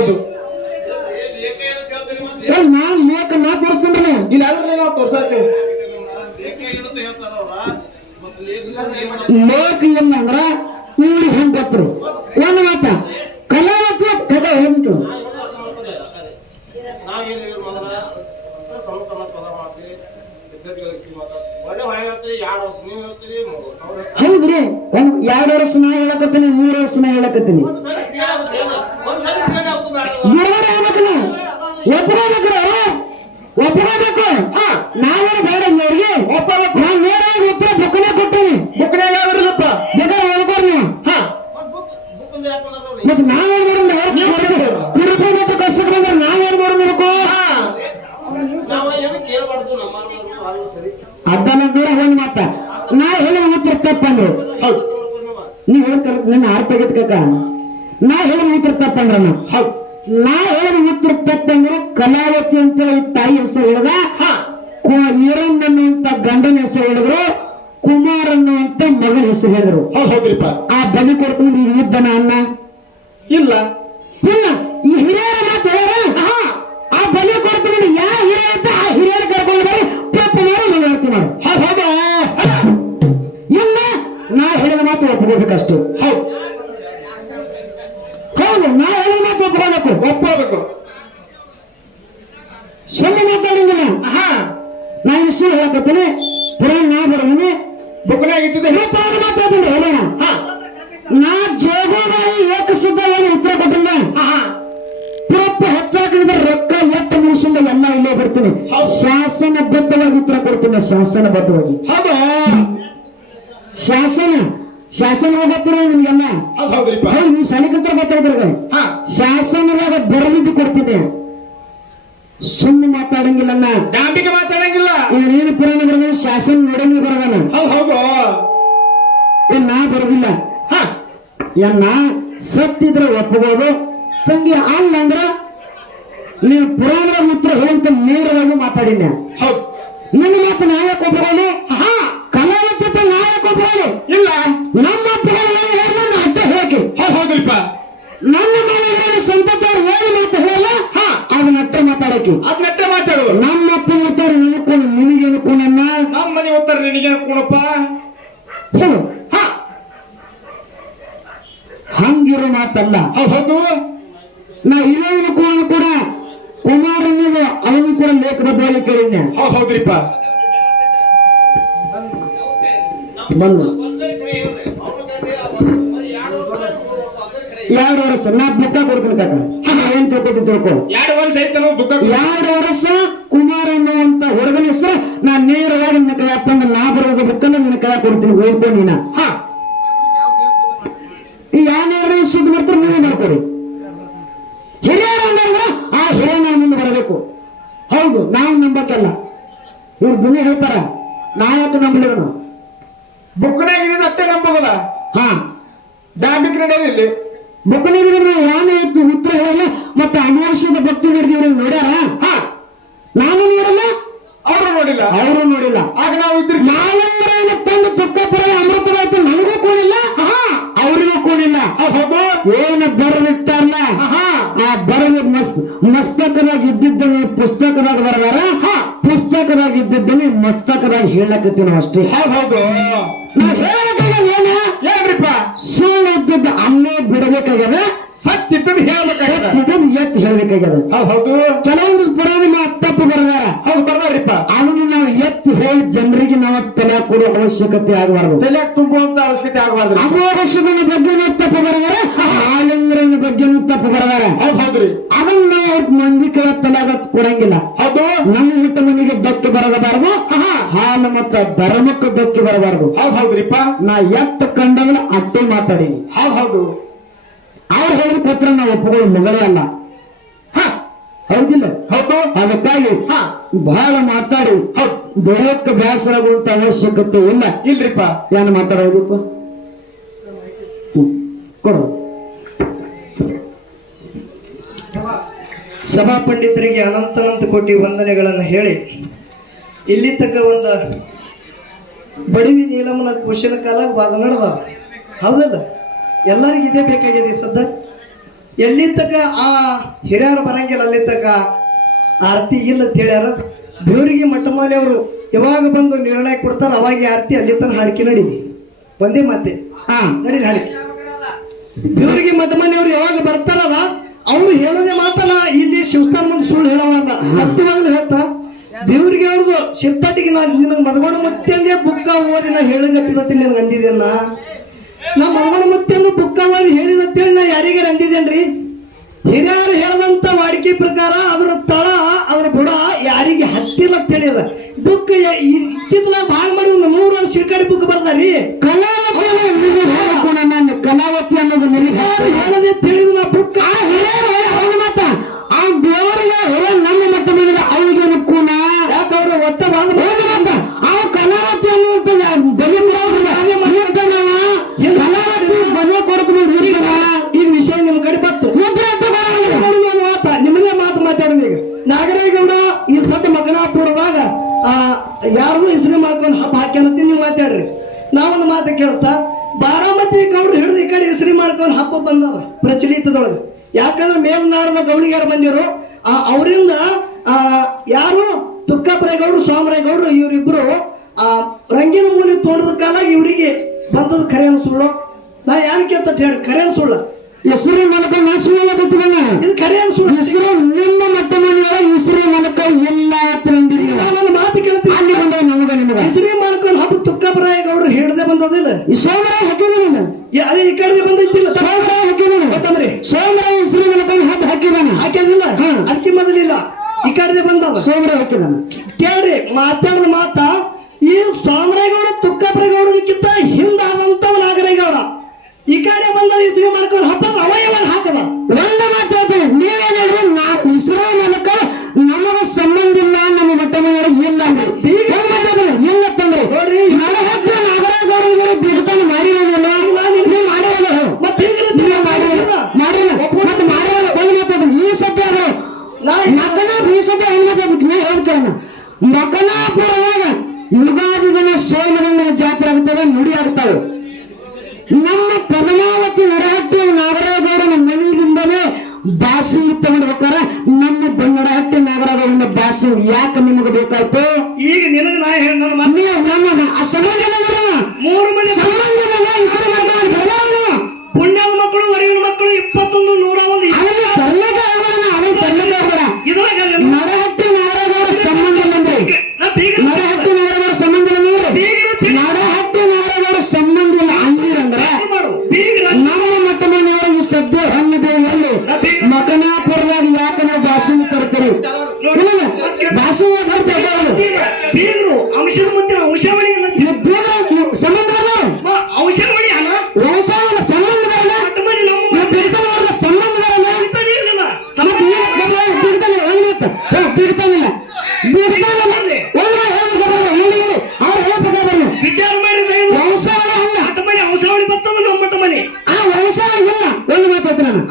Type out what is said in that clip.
ಹೌದು. ಏ, ನಾನ್ ಲೇಖ ನಾ ತೋರಿಸ್ತೀನಿ ಇಲ್ಲ ಅಂದ್ರೆ ನಾವು ತೋರ್ಸಾತೀವಿ ಲೇಖ ಏನಂದ್ರ ಇವ್ರು ಹೆಂಗ್ ಗೊತ್ತರು ಒಂದು ಮಾತ. ಕಲಾವತಿ ಕದ ಕಥೆ ಹೇಳ್ಬಿಟ್ಟು ಹೌದ್ರಿ. ಒಂದ್ ಎರಡ್ ವರ್ಷ ನಾ ಹೇಳಕತ್ತೀನಿ ಮೂರ್ ವರ್ಷ ನಾ ಹೇಳಕತ್ತೀನಿ. ಒಪ್ಕೋಬೇಕು ಹಾ ನಾವೇನು ಬೇಡ ಅವ್ರಿಗೆ. ಒಪ್ಪಬೇಕು. ನಾನು ನೇರವಾಗಿ ಉತ್ತರ ಬುಕ್ಕನೆ ಕೊಟ್ಟೀನಿ ಬುಕ್ನಾಗ ಯಾವ್ದ್ರಲ್ಲಪ್ಪ ಬೇಕಾದ್ರೆ ಓದ್ಕೋರಿ ನೀವು ಮತ್ತೆ ನಾವೇನ್ ಮಾಡೋಣ ಕುರುಪ ಮತ್ತು ಕಸಕ್ ಬಂದ್ರೆ ನಾವೇನ್ ಮಾಡಬೇಕು ಅದನ್ನ ದೂರ ಹೋಗಿ ಮಾತ ನಾ ಹೇಳಿದ ಉತ್ತರ ತಪ್ಪಂದ್ರು ನೀವ್ ಹೇಳ ನನ್ನ ಅರ್ಥ ಆಗೈತ್ ಕಾಕ. ನಾ ಹೇಳಿದ ಉತ್ತರ ತಪ್ಪಂದ್ರ ಹೌದು. ನಾ ಹೇಳಿದ ಉತ್ತರ ತಪ್ಪಂದ್ರೆ ಕಲಾವತಿ ಅಂತ ಹೇಳಿ ತಾಯಿ ಹೆಸರು ಹೇಳಿದ ಹಾ. ಈರಣ್ಣ ಅನ್ನುವಂತ ಗಂಡನ ಹೆಸರು ಹೇಳಿದ್ರು ಕುಮಾರ್ ಅನ್ನುವಂತ ಮಗನ ಹೆಸರು ಹೇಳಿದ್ರು. ಹೌದ್ರಿಪ್ಪ. ಆ ಬಲಿ ಕೊಡ್ತೀನಿ ನೀವು ಇದ್ದನ ಅನ್ನ? ಇಲ್ಲ. ಇಲ್ಲ. ಈ ಹಿರಿಯರ ಮಾತು ಹೇಳ ಆ ಬಲಿ ಕೊಡ್ತೀನಿ ಯಾ ಹಿರಿಯ ಅಂತ ಆ ಹಿರಿಯರ ಕರ್ಕೊಂಡು ಪಾಪ ತಪ್ಪು ಮಾಡಿ ಮಾಡಿ. ಹೌದು ಹೌದು. ಇಲ್ಲ. ನಾ ಹೇಳಿದ ಮಾತು ಒಪ್ಕೋಬೇಕಷ್ಟು ಹೌದು. ಹೌದು ನಾ ಒಪ್ಕೋಬೇಕು ಒಪ್ಪಬೇಕು. ಸುಮ್ಮನೆ ಮಾತಾಡಿಂಗಿಲ್ಲ ಹಾ ನಾ ವಿಷಯ ಹೇಳಕತ್ತೀನಿ. ಪುರಾಣ ನಾ ಬರೋದಿನಿ. ಬುಕ್ನಾಗ ಇದ್ದಿದ್ದೆ ಮಾತಾಡ್ತೀನಿ ಹೇಳೋಣ. ಹಾ. ನಾ ಜೋಗೋಬಾಯಿ ಏಕಸಿದ್ಧ ಏನು ಉತ್ತರ ಕೊಟ್ಟಿಲ್ಲ. ಹೆಚ್ಚಾಗಿದ್ರೆ ಪ್ರೊಪ್ಪ ಹೆಚ್ಚಾಕಿದ್ರೆ ರೊಕ್ಕ ಎತ್ತ ಮುಗಿಸಿಂದ ಎಲ್ಲ ಇಲ್ಲೇ ಬರ್ತೀನಿ. ಶಾಸನಬದ್ಧವಾಗಿ ಉತ್ತರ ಕೊಡ್ತೀನಿ ಶಾಸನಬದ್ಧವಾಗಿ. ಹೌದಾ. ಶಾಸನ. ಶಾಸನ ಗೊತ್ತಿರ ನಿಮ್ಗೆಲ್ಲ? ನೀವು ಸಲಿಕಂತರ ಗೊತ್ತಾಯ್ತಾರೆ ಹಾ. ಶಾಸನದಾಗ ಬರೆದಿದ್ದು ಕೊಡ್ತೀನಿ ಸುಮ್ಮನೆ ಮಾತಾಡಂಗಿಲ್ಲ ನಾ ಡಾಂಬಿಗೆ ಮಾತಾಡಂಗಿಲ್ಲ. ಏನು ಪುರಾಣ ಬರೆದ ಶಾಸನ ನೋಡಂಗಿ ಬರವನ ನಾ ಬರೋದಿಲ್ಲ? ಹಾ. ಏನ್ ನಾ ಸತ್ತಿದ್ರೆ ಒಪ್ಪಬಹುದು ತಂಗಿ ಅಲ್ಲ ಅಂದ್ರ ನೀವು ಪುರಾಣದ ಉತ್ತರ ಹೇಳಂತ ನೇರವಾಗಿ ಮಾತಾಡಿನ ನನ್ನ ಮಾತು ನಾಯಕ ಒಪ್ಪಬಹುದು ಹಾ. ನಾಯಕ ಒಪ್ಪಬಹುದು ನಮ್ಮ ನನ್ನ ಅಡ್ಡ ಹೇಗೆ? ಹೌದು ಹೌದ್ರಿಪ್ಪ ನನ್ನ ಮನೆಗಳ ಸಂತತವ್ರು ಏನು ಮಾತು ಹೇಳಲ್ಲ? ಹಾ ಅದನ್ನ ಅಟ್ಟ ಮಾತಾಡಕ್ಕೆ ಅದನ್ನ ನೆಟ್ಟ ಮಾತಾಡೋದು ನಮ್ಮ ಅಪ್ಪ ಇರ್ತಾರೆ ನಿನಕೊಂಡು ನಿನಗೇನು ಕೂನನ್ನ ನಮ್ಮ ಮನೆ ಉತ್ತರ ನಿನಗೆ ಕೂಣಪ್ಪ ಹೇಳು. ಹಾ. ಹಂಗಿರೋ ಮಾತಲ್ಲ. ಹೌದು ನಾ ಇದೇನು ಕೂಡ ಕೂಡ ಕುಮಾರ್ ಅದನ್ನು ಅವನು ಕೂಡ ಲೇಖಬದ್ಧವಾಗಿ ಕೇಳಿದ್ದೆ ಹೌದು ಹೌದ್ರಿಪ್ಪ. ಬಂದು ಎರಡು ವರ್ಷ ನಾ ಬುಕ್ಕ ಕೊಡ್ತೀನಿ ಕಾಕ. ಏನ್ ತಿಳ್ಕೊತೀನಿ ತಿಳ್ಕೊ. ಎರಡು ವರ್ಷ ಐತನು ಬುಕ್ಕ ಎರಡು ವರ್ಷ ಕುಮಾರ್ ಅನ್ನುವಂತ ಹುಡುಗನ ಹೆಸರು ನಾ ನೇರವಾಗಿ ನಿನ್ನ ಕೈ ತಂದು ನಾ ಬರೋದು ಬುಕ್ಕನ್ನ ನಿನ್ನ ಕೈ ಕೊಡ್ತೀನಿ ಓದ್ಕೊ ನೀನ. ಹಾ. ಈ ಯಾರು ಸುದ್ದ ಬರ್ತಾರೆ ನೀವೇ ಮಾಡ್ಕೊಡಿ. ಹಿರಿಯರು ಅಂದ್ರೆ ಆ ಹಿರಿಯ ನನ್ನ ಮುಂದೆ ಬರಬೇಕು. ಹೌದು ನಾವು ನಂಬಕ್ಕಲ್ಲ ಇವ್ರು ದುನಿಯಾ ಹೇಳ್ತಾರ ನಾ ಯಾಕೆ ನಂಬಲಿದನು? ಬುಕ್ನಾಗ ಅಷ್ಟೇ ನಂಬೋದಲ್ಲ? ಹಾ. ಡಾಂಬಿಕ್ ನಡೆಯೋದು ಬುಕ್ಕನಿಗೆ ಯಾನೇ ಇತ್ತು ಉತ್ತರ ಹೇಳಲ್ಲ ಮತ್ತೆ ಅನುವರ್ಷದ ಭಕ್ತಿ ನಡೆದಿವ್ರು ನೋಡ್ಯಾರ? ಹಾ. ನಾನು ನೋಡಲ್ಲ ಅವರು ನೋಡಿಲ್ಲ. ಅವರು ನೋಡಿಲ್ಲ. ಆಗ ನಾವು ಇದ್ರ ನಾಲಂಬರೆಯನ್ನು ತಂದು ತುಕ್ಕಪುರ ಅಮೃತವಾಯ್ತು ನನಗೂ ಕೂಡಿಲ್ಲ? ಅವರಿಗೂ ಕೂಡಿಲ್ಲ. ಏನ ಬರೆದಿಟ್ಟಾರಲ್ಲ ಆಹಾ. ಆ ಬರೆದ ಮಸ್ ಮಸ್ತಕದಾಗ ಇದ್ದಿದ್ದನ್ನು ಪುಸ್ತಕದಾಗ ಬರದಾರ? ಪುಸ್ತಕದಾಗ ಇದ್ದಿದ್ದನ್ನು ಮಸ್ತಕದಾಗ ಹೇಳಕತ್ತೀವಿ ನಾವು ಅಷ್ಟೇ ಹೌದು ಅಲ್ಲೇ ಸತ್ಯ ಹೇಳಬೇಕಾಗ್ಯದ. ಹೇಳ್ಬೇಕಾಗ್ಯದ ಇದನ್ನು ಎತ್ತಿ ಹೇಳ್ಬೇಕಾಗ್ಯದ. ಹೌದು ಕೆಲವೊಂದು ಪುರಾಣ ಮಾತು ತಪ್ಪು ಬರದಾರ. ಹೌದು ಬರ್ದಾರಿಪ್ಪ. ಅವನು ನಾವು ಎತ್ತಿ ಹೇಳಿ ಜನರಿಗೆ ನಾವು ತಲೆ ಕೊಡೋ ಅವಶ್ಯಕತೆ ಆಗಬಾರದು. ತಲೆ ತುಂಬುವಂತ ಅವಶ್ಯಕತೆ ಆಗಬಾರ್ದು. ಅಮೋಘಶದ ಬಗ್ಗೆ ತಪ್ಪು ಬರದಾರ. ಆಲಿಂಗರನ ಬಗ್ಗೆ ತಪ್ಪು ಬರದಾರ. ಹೌದು ಹೌದ್ರಿ ಅದನ್ನ ನಾವು ಮಂದಿ ಕೈ ತಲೆಗ ಕೊಡಂಗಿಲ್ಲ. ಹೌದು. ನಮ್ಮ ಹುಟ್ಟ ಮನೆಗೆ ದಕ್ಕೆ ಬರಬಾರದು ಹಾಲು ಮತ್ತ ಧರ್ಮಕ್ಕೆ ದಕ್ಕೆ ಬರಬಾರದು. ಹೌದು ಹೌದ್ರಿಪ್ಪ ನಾ ಎತ್ತ ಕಂಡವನ ಅಟ್ಟೆ ಮಾತಾಡಿ ಹೌದು ಹೌದು. ಅವ್ರು ಹೇಳಿದ ಪತ್ರ ನಾವು ಒಪ್ಪುಗಳು ಮಗಳೇ ಅಲ್ಲ. ಹ, ಹೌದಿಲ್ಲ? ಹೌದು. ಅದಕ್ಕಾಗಿ ಹ, ಬಹಳ ಮಾತಾಡಿ. ಹೌದು. ದೇಹಕ್ಕೆ ಬೇಸರ ಆಗುವಂತ ಅವಶ್ಯಕತೆ ಇಲ್ಲ. ಇಲ್ರಿಪ್ಪ. ಏನು ಮಾತಾಡೋದಪ್ಪ. ಕೊಡು. ಸಭಾ ಪಂಡಿತರಿಗೆ ಅನಂತನಂತ ಕೋಟಿ ವಂದನೆಗಳನ್ನು ಹೇಳಿ. ಇಲ್ಲಿ ತಕ್ಕ ಒಂದು ಬಡವಿ ನೀಲಮ್ಮನ ಕುಶಲ ಕಾಲ ವಾದ ನಡೆದ. ಹೌದಲ್ಲ? ಎಲ್ಲರಿಗೂ ಇದೇ ಬೇಕಾಗಿದೆ ಸದ್ದ? ಎಲ್ಲಿ ತಕ ಆ ಹಿರಿಯರು ಬರಂಗಿಲ್ಲ ಅಲ್ಲಿ ತಕ ಆರತಿ ಇಲ್ಲ ಅಂತ ಹೇಳ್ಯಾರ. ದೇವರಿಗೆ ಮಠ ಅವರು ಯಾವಾಗ ಬಂದು ನಿರ್ಣಯ ಕೊಡ್ತಾರ, ಅವಾಗ ಆರತಿ ಅಲ್ಲಿ ತನ ಹಾಡಿಕೆ ನಡೀನಿ ಒಂದೇ ಮತ್ತೆ ಹಾ, ನಡೀಲಿ, ಹಾಡಿ. ದೇವರಿಗೆ ಮಟ್ಟಮಾಲಿಯವರು ಯಾವಾಗ ಬರ್ತಾರಲ್ಲ, ಅವ್ರು ಹೇಳೋದೇ ಮಾತಲ್ಲ, ಇಲ್ಲಿ ಶಿವಸ್ಥಾನ ಮುಂದೆ ಸುಳ್ಳು ಹೇಳೋವಲ್ಲ ಸತ್ಯವಾಗ್ಲೂ ಹೇಳ್ತಾ, ದೇವ್ರಿಗೆ ಅವ್ರದ್ದು ಶಿವತಟ್ಟಿಗೆ ನಾನು ನಿನಗೆ ಮದಗೋಣ ಮತ್ತೆ ಬುಕ್ಕ ಓದಿ ನಾ ಹೇಳಗತ್ತದತ್ತಿ ನಿನಗೆ ಅಂದಿದ್ದೇನ ನಾ ಮದಗೋಣ ಮತ್ತೆ ಅಂದು ಬುಕ್ಕ ಓದಿ ಹೇಳಿದತ್ತೇಳಿ ನಾ ಯಾರಿಗೆ ಅಂದಿದ್ದೇನ್ರಿ ಹಿರಿಯರು ಹೇಳದಂತ ವಾಡಿಕೆ ಪ್ರಕಾರ ಅವರ ತಳ, ಅವ್ರ ಬುಡ ಯಾರಿಗೆ ಹತ್ತಿಲ್ಲ ಅಂತ ಹೇಳಿದ ಬುಕ್ ಇತ್ತಿತ್ತಲಾಗ ಭಾಳ ಮಾಡಿ ಒಂದು ವರ್ಷ ಶಿರ್ಕಾಡಿ ಬುಕ್ ಬರ್ತಾರಿ ಕಲಾವತಿ ಅನ್ನೋದು ನಿನಗೆ ಹೇಳಕ್ಕೂ ನಾನು ಕಲಾವತಿ ಅನ್ನೋದು ನಿನಗೆ ಯಾರು ಹೇಳ್ತೀನಿ. ಹೇಳದೆ ತಿಳಿದು ನಾ ಬುಕ್ ಆ ಹಿರಿಯರು ಅವನ ಮಾತ ಆ ದೇವರಿಗೆ ಹಿರಿಯ ನಮ್ಮ ಮಟ್ಟ ಮಾಡಿದ ಅವನಿಗೆ ಕೂನ ಯಾಕೆ ಅವ್ರು ಒಟ್ಟ ಬಂದು ಹೋಗಿ ಮಾತ ಆ ಕಲಾವತಿ ಅನ್ನುವಂತ ಬೆಲೆ ಕೊಡೋದಿಲ್ಲ ಕಲಾವತಿ ಬೆಲೆ ಕೊಡ್ತೀನಿ ಇರ್ತದ ಈ ವಿಷಯ ನಿಮ್ ಕಡೆ ಬತ್ತು ಎದ್ರ ಅಂತ ಬರೋಂಗಿಲ್ಲ. ನೋಡು ಒಂದು ಮಾತ ನಿಮ್ಮದೇ ಮಾತು ಮಾತಾಡೋದು ಈಗ ನಾಗರೇಗೌಡ ಈ ಸದ್ಯ ಮಗನಾಪುರದಾಗ, ಆ ಯಾರು ಹೆಸರು ಮಾಡ್ಕೊಂಡು ಹಬ್ಬ ಹಾಕ್ಯಾನಂತ ನೀವು ಮಾತಾಡ್ರಿ. ನಾವೊಂದು ಮಾತು ಕೇಳ್ತಾ, ಬಾರಾಮತಿ ಗೌಡ್ರು ಹಿಡಿದು ಈ ಕಡೆ ಹೆಸರು ಮಾಡ್ಕೊಂಡು ಹಬ್ಬ ಬಂದವ ಪ್ರಚಲಿತದೊಳಗೆ. ಯಾಕಂದ್ರೆ ಮೇಲ್ನಾಡದ ಗೌಡಿಗಾರ ಬಂದಿರು ಆ, ಅವರಿಂದ, ಆ, ಯಾರು ತುಕ್ಕಪ್ಪರೇ ಗೌಡ್ರು ಸೋಮರಾಯ ಗೌಡ್ರು ಇವರಿಬ್ರು, ಆ, ರಂಗಿನ ಮೂಲಿ ತೋಣದ ಕಾಲ ಇವರಿಗೆ ಬಂದದ ಖರೆ ಸುಳ್ಳು ನಾ ಯಾರು ಕೇಳ್ತ ಹೇಳಿ, ಖರೆ ಸುಳ್ಳು ಹೆಸರು ಮೂಲಕ ನಾ ಸುಳ್ಳ ಗೊತ್ತಿಲ್ಲ ಇದು ಖರೆ ಸುಳ್ಳು ಹೆಸರು ನಿಮ್ಮ ಮಟ್ಟ ಮಾಡಿದ ಹೆಸರು ಮೂಲಕ ಎಲ್ಲ ತಂದಿರಿ ನಾನು ನನ್ನ ಮಾತು ಕೇಳ್ತೀನಿ ಅಲ್ಲಿ ಬಂದವ ನಮಗ ನಿಮಗ ಹೆಸರಿ ಮಾಡ್ಕೊಂಡು ಹಬ್ಬ ತುಕ್ಕಪ್ಪರಾಯ ಗೌಡ್ರು ಹಿಡ್ದೆ ಬಂದದಿಲ್ಲ ಈ ಸೋಮರಾಯ ಹಾಕಿದ ನೀನು ಯ- ಅದೇ ಈ ಕಡೆ ಬಂದೈತಿಲ್ಲ ಸೋಮರಾಯ ಹಾಕಿದ ಗೊತ್ತಂದ್ರಿ ಸೋಮರಾಯ ಹೆಸರು ಮೂಲಕ ಹಬ್ಬ ಹ್ಮ್. ಅದಕ್ಕೆ ಮೊದಲಿಲ್ಲ. ಈ ಕಡೆ ಬಂದದ ಸೋಮರ ಕೇಳ್ರಿ ಮಾತಾಡಿದ ಮಾತ ಈ ಸ್ವಾಮರಾಯಗೌಡ ತುಕ್ಕಪ್ಪರೇಗೌಡನಿಕ್ಕಿಂತ ಹಿಂದಾದಂತ ನಾಗರೇಗೌಡ ಈ ಕಡೆ ಬಂದ ಹೆಸರು ಮಾಡ್ಕೊಂಡು ಹಬ್ಬ ಅವ ಯಾವಾಗ ಹಾಕದ ಒಂದು ಮಾತು ಹೇಳ್ತೀನಿ. ನೀವೇನ್ ಹೇಳ್ರಿ? ನಾ ಹೆಸರು ಮೂಲಕ ನಮಗ ಸಂಬಂಧ ಇಲ್ಲ ನಮ್ಮ ಮಟ್ಟ ಮಾಡಿದ ಇಲ್ಲ ಅಂದ್ರಿ ಈಗ ಒಂದ್ ಮಾತು ಹೇಳ್ತೀನಿ, ಇಲ್ಲ ತಂದ್ರಿ ನೋಡ್ರಿ ನಡ ಹಬ್ಬ ನಾಗರಾಜ್ ಬಿಡ್ತಾನೆ ಮಾಡಿರೋದಿಲ್ಲ ನೀವು ಮಾಡಿರೋದು ಮತ್ತೆ ನೀವು ಮಾಡಿರೋದು ಮಾಡಿಲ್ಲ ಮತ್ತೆ ಮಾಡಿರೋದು ಒಂದು ಮಾತು ಹೇಳ್ತೀನಿ, ಈ ಸದ್ಯ ಅದು ನಾ ಮಕನಾಪುರ ಈ ಸದ್ಯ ಒಂದು ಮಾತು ಹೇಳ್ತೀನಿ, ನಾ ಹೇಳ್ಕೊಳ್ಳೋಣ ಮಕನಾಪುರದಾಗ ಯುಗಾದಿ ದಿನ ಸೋಮನಂಗನ ಜಾತ್ರೆ ಆಗ್ತದೆ ನುಡಿ ಆಗ್ತಾವೆ. ನಮ್ಮ ಪದ್ಮಾವತಿ ನಡಹಟ್ಟಿ ನಾಗರಾಜಗೌಡನ ಮನೆಯಿಂದಲೇ ಬಾಸಿಂಗ್ ತಗೊಂಡ್ಬೇಕಾರ ನಮ್ಮ ಬನ್ನಡಹಟ್ಟಿ ನಾಗರಾಜಗೌಡನ ಬಾಸಿಂಗ್ ಯಾಕೆ ನಿಮಗೆ ಬೇಕಾಯ್ತು? ಈಗ ನಿನಗೆ ನಾ ಹೇಳ ನಮ್ಮ ಆ ಸಂಬಂಧ ಮಾತು ಮುಂದಿನ ಔಷಧಿ ಬಿಡ್ತಾನಿಲ್ಲ ಒಂದು ಹೇಳಿ ಬರಲ್ಲ ಹೇಳಿ ಹೇಳಿ ಅವ್ರು ಹೇಳ್ಬೇಕಾ ಬರಲ್ಲ ವಿಚಾರ ಮಾಡಿದ್ರೆ? ವ್ಯವಸಾಯ ಹಂಗ ಹತ್ತು ಮನೆ ಅಂಶವಳಿ ಬರ್ತದ ನಮ್ಮ ಮನೆ. ಆ ವ್ಯವಸಾಯ ಇಲ್ಲ. ಒಂದು ಮಾತು ಹೇಳ್ತೀನಿ ನಾನು.